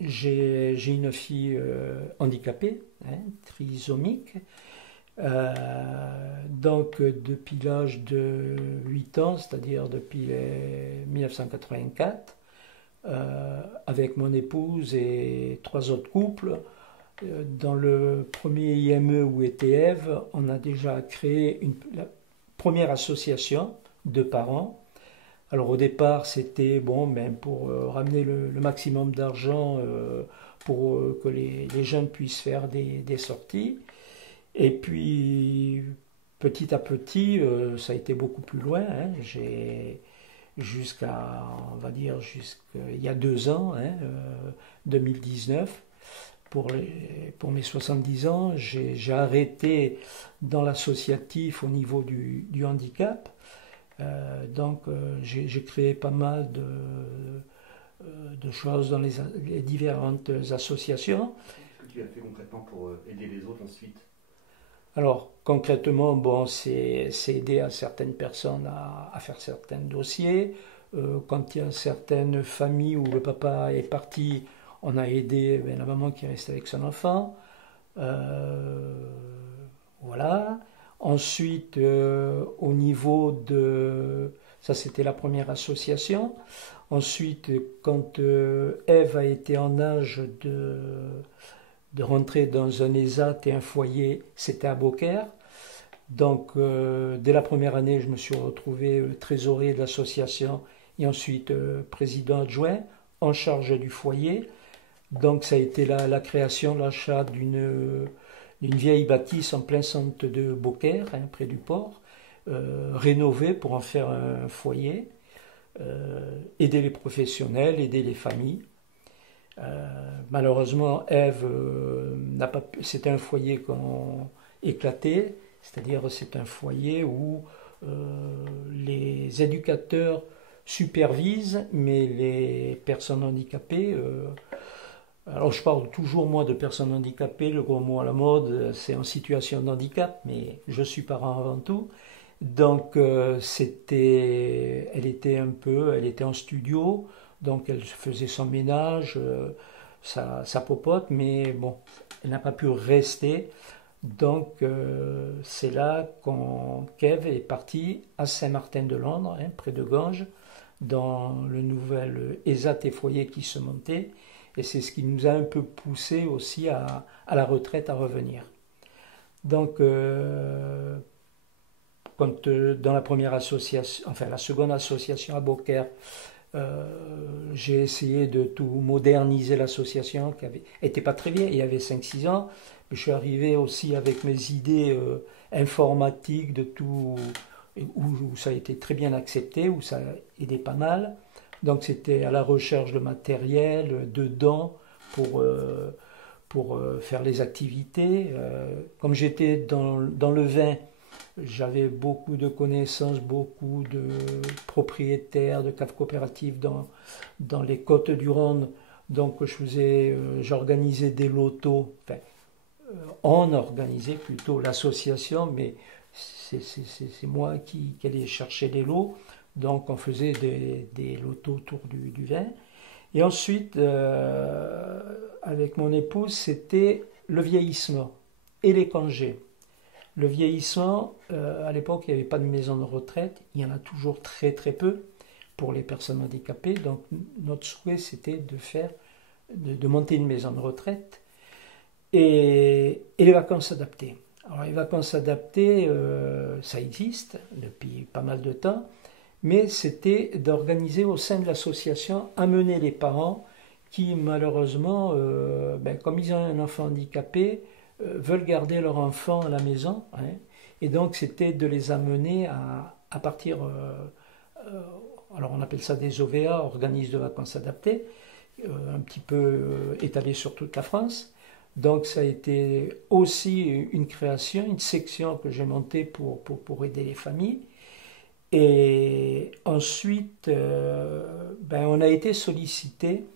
j'ai une fille handicapée, hein, trisomique. Donc depuis l'âge de 8 ans, c'est-à-dire depuis 1984, avec mon épouse et 3 autres couples, dans le premier IME où était Ève, on a déjà créé la première association de parents. Alors au départ, c'était bon, ben, pour ramener le maximum d'argent pour que les jeunes puissent faire des sorties. Et puis petit à petit, ça a été beaucoup plus loin, hein. J'ai jusqu'à, on va dire, jusqu'il y a 2 ans, hein, 2019, pour mes 70 ans, j'ai arrêté dans l'associatif au niveau du handicap. Donc j'ai créé pas mal de choses dans les différentes associations. Qu'est-ce que tu as fait concrètement pour aider les autres ensuite? Alors concrètement, bon, c'est aider à certaines personnes à faire certains dossiers. Quand il y a certaines familles où le papa est parti, on a aidé ben, la maman qui reste avec son enfant. Euh, voilà. Ensuite, au niveau de... Ça, c'était la première association. Ensuite, quand Ève a été en âge de rentrer dans un ESAT et un foyer, c'était à Beaucaire. Donc, dès la première année, je me suis retrouvé trésorier de l'association et ensuite président adjoint en charge du foyer. Donc, ça a été la création, l'achat d'une vieille bâtisse en plein centre de Beaucaire, hein, près du port, rénovée pour en faire un foyer, aider les professionnels, aider les familles. Malheureusement, Ève n'a pas c'était un foyer éclaté, c'est-à-dire c'est un foyer où les éducateurs supervisent, mais les personnes handicapées, alors je parle toujours moi de personnes handicapées, le gros mot à la mode, c'est en situation de handicap, mais je suis parent avant tout. Donc elle était en studio, donc elle faisait son ménage, sa popote, mais bon, elle n'a pas pu rester. Donc c'est là qu'Ève est partie à Saint-Martin-de-Londres, hein, près de Ganges, dans le nouvel ESAT et foyer qui se montait. Et c'est ce qui nous a un peu poussé aussi à la retraite à revenir. Donc quand dans la première association, enfin la seconde association à Beaucaire, j'ai essayé de tout moderniser l'association qui était pas très vieille, il y avait 5 6 ans. Mais je suis arrivé aussi avec mes idées informatiques de tout, où ça a été très bien accepté, où ça aidait pas mal. Donc c'était à la recherche de matériel, de dons pour faire les activités. Comme j'étais dans le vin, j'avais beaucoup de connaissances, beaucoup de propriétaires de caves coopératives dans les Côtes-du-Rhône. Donc j'organisais des lotos. Enfin, on organisait plutôt l'association, mais c'est moi qui allais chercher les lots. Donc on faisait des lotos autour du vin. Et ensuite, avec mon épouse, c'était le vieillissement et les congés. Le vieillissement, à l'époque, il n'y avait pas de maison de retraite. Il y en a toujours très très peu pour les personnes handicapées. Donc notre souhait, c'était de monter une maison de retraite et les vacances adaptées. Alors les vacances adaptées, ça existe depuis pas mal de temps, mais c'était d'organiser au sein de l'association, amener les parents qui malheureusement, comme ils ont un enfant handicapé, veulent garder leur enfant à la maison, hein, et donc c'était de les amener à partir, alors on appelle ça des OVA, organismes de vacances adaptés, un petit peu étalés sur toute la France. Donc ça a été aussi une création, une section que j'ai montée pour aider les familles. Et ensuite, on a été sollicité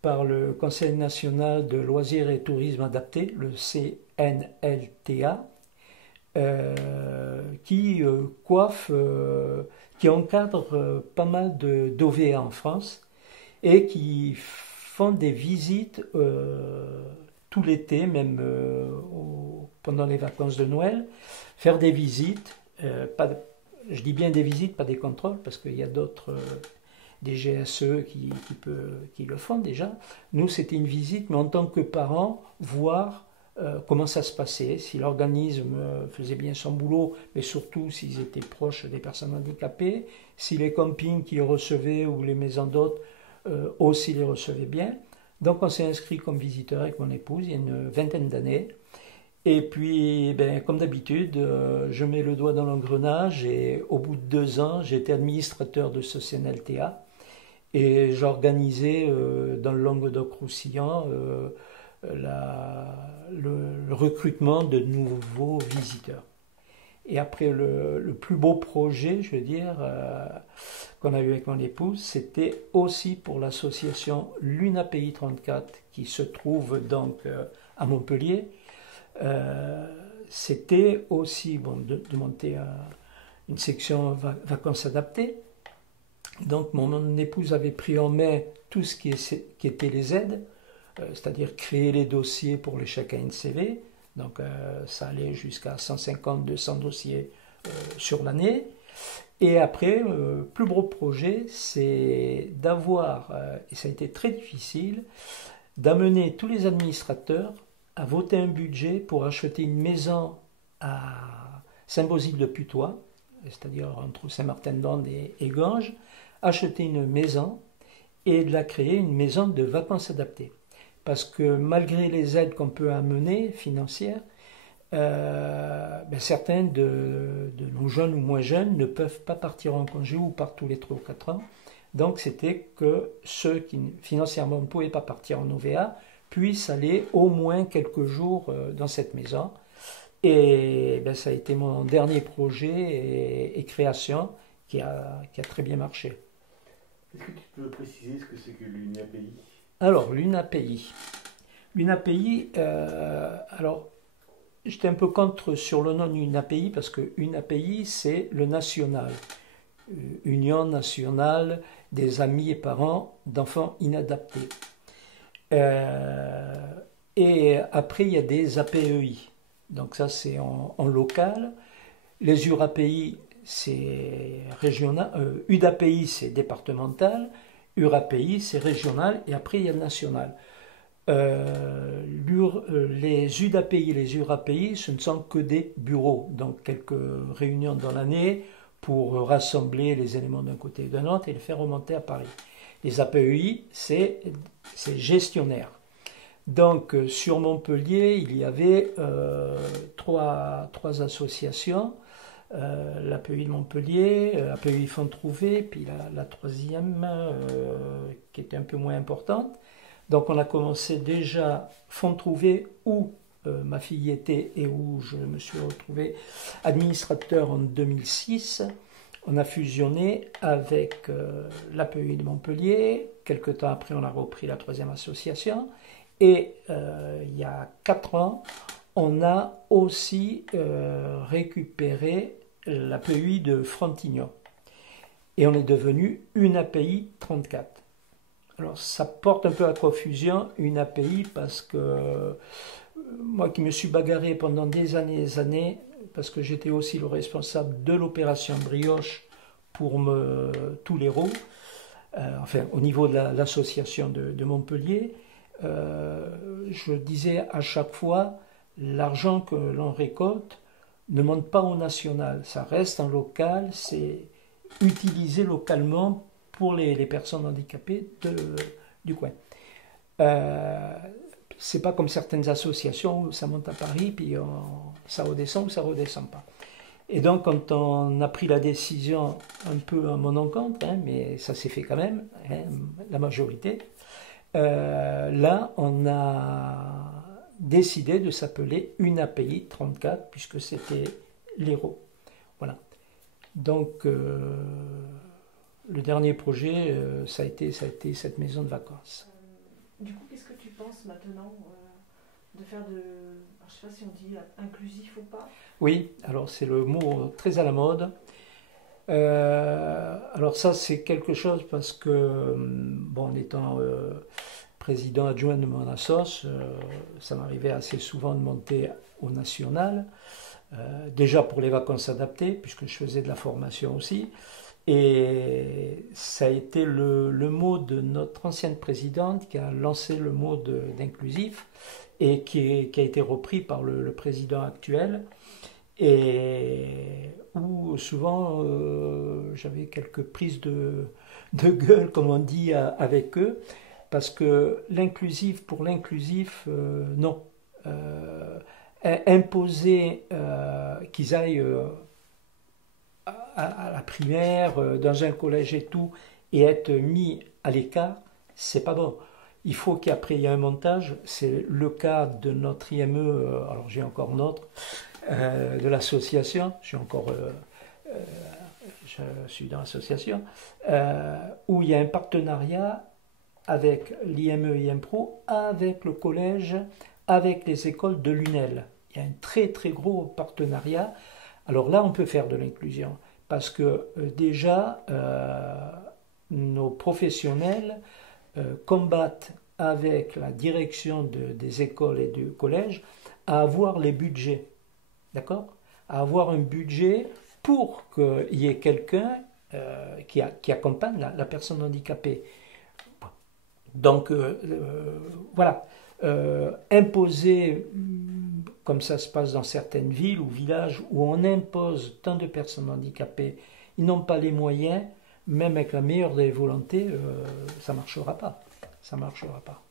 par le Conseil national de loisirs et tourisme adapté, le CNLTA, qui qui encadre pas mal d'OVA en France et qui font des visites tout l'été, même pendant les vacances de Noël, faire des visites, je dis bien des visites, pas des contrôles, parce qu'il y a d'autres, des GSE qui le font déjà. Nous, c'était une visite, mais en tant que parents, voir comment ça se passait, si l'organisme faisait bien son boulot, mais surtout s'ils étaient proches des personnes handicapées, si les campings qui les recevaient ou les maisons d'hôtes aussi les recevaient bien. Donc on s'est inscrit comme visiteur avec mon épouse il y a une vingtaine d'années. Et puis, ben, comme d'habitude, je mets le doigt dans l'engrenage et au bout de 2 ans, j'étais administrateur de ce CNLTA et j'organisais dans le Languedoc-Roussillon le recrutement de nouveaux visiteurs. Et après, le plus beau projet, je veux dire, qu'on a eu avec mon épouse, c'était aussi pour l'association l'UNAPI 34 qui se trouve donc à Montpellier. C'était aussi bon, de monter une section vacances adaptées. Donc mon épouse avait pris en main tout ce qui était les aides, c'est-à-dire créer les dossiers pour les chèques ANCV. Donc ça allait jusqu'à 150-200 dossiers sur l'année. Et après, le plus gros projet, c'est d'avoir, et ça a été très difficile, d'amener tous les administrateurs à voter un budget pour acheter une maison à Saint-Bosile-de-Putois, c'est-à-dire entre Saint-Martin-d'Ande et Ganges, acheter une maison et de la créer une maison de vacances adaptées. Parce que malgré les aides qu'on peut amener, financières, certains de nos jeunes ou moins jeunes ne peuvent pas partir en congé ou partent tous les 3 ou 4 ans. Donc c'était que ceux qui financièrement ne pouvaient pas partir en OVA puissent aller au moins quelques jours dans cette maison. Et ça a été mon dernier projet et création qui a très bien marché. Est-ce que tu peux préciser ce que c'est que l'UNAPI ? Alors, l'UNAPI. L'UNAPI, alors, j'étais un peu contre sur le nom d'UNAPI parce que UNAPI, c'est le national. Union nationale des amis et parents d'enfants inadaptés. Et après, il y a des APEI. Donc ça, c'est en local. Les URAPI, c'est régional. UDAPI, c'est départemental. URAPI, c'est régional. Et après, il y a le national. Les UDAPI et les URAPI, ce ne sont que des bureaux. Donc quelques réunions dans l'année pour rassembler les éléments d'un côté et d'un autre et les faire remonter à Paris. Les APEI, c'est gestionnaire. Donc sur Montpellier, il y avait trois associations, l'APEI de Montpellier, l'APEI Fonds-Trouvé, puis la troisième qui était un peu moins importante. Donc on a commencé déjà Fonds-Trouvé où ma fille était et où je me suis retrouvé administrateur en 2006. On a fusionné avec l'APEI de Montpellier. Quelque temps après, on a repris la troisième association. Et il y a 4 ans, on a aussi récupéré l'APEI de Frontignan. Et on est devenu une API 34. Alors ça porte un peu à confusion, une API, parce que moi qui me suis bagarré pendant des années, parce que j'étais aussi le responsable de l'opération Brioche pour tous les roues, enfin au niveau de l'association de Montpellier, je disais à chaque fois, l'argent que l'on récolte ne monte pas au national, ça reste en local, c'est utilisé localement pour les personnes handicapées du coin. C'est pas comme certaines associations où ça monte à Paris, puis ça redescend ou ça redescend pas. Et donc, quand on a pris la décision un peu à mon encontre, mais ça s'est fait quand même, la majorité, là, on a décidé de s'appeler UNAPI 34, puisque c'était l'héros. Voilà. Donc, le dernier projet, ça a été cette maison de vacances. Du coup, qu'est-ce que tu penses maintenant de faire de... Alors, je ne sais pas si on dit inclusif ou pas. Oui, alors c'est le mot très à la mode. Alors ça, c'est quelque chose parce que, bon, en étant président adjoint de mon assos, ça m'arrivait assez souvent de monter au national, déjà pour les vacances adaptées, puisque je faisais de la formation aussi. Et ça a été le mot de notre ancienne présidente qui a lancé le mot d'inclusif et qui a été repris par le président actuel. Et où souvent j'avais quelques prises de gueule, comme on dit, avec eux, parce que l'inclusif pour l'inclusif, non. Imposer qu'ils aillent à la primaire, dans un collège et tout, et être mis à l'écart, c'est pas bon. Il faut qu'après il y ait un montage. C'est le cas de notre IME, alors j'ai encore notre, de l'association, je suis dans l'association, où il y a un partenariat avec l'IME et IMPRO, avec le collège, avec les écoles de l'UNEL. Il y a un très très gros partenariat. Alors là, on peut faire de l'inclusion, parce que déjà, nos professionnels combattent avec la direction des écoles et du collège à avoir les budgets, d'accord? À avoir un budget pour qu'il y ait quelqu'un qui accompagne la personne handicapée. Donc, voilà. Imposer, comme ça se passe dans certaines villes ou villages où on impose tant de personnes handicapées, ils n'ont pas les moyens, même avec la meilleure des volontés, ça ne marchera pas. Ça ne marchera pas.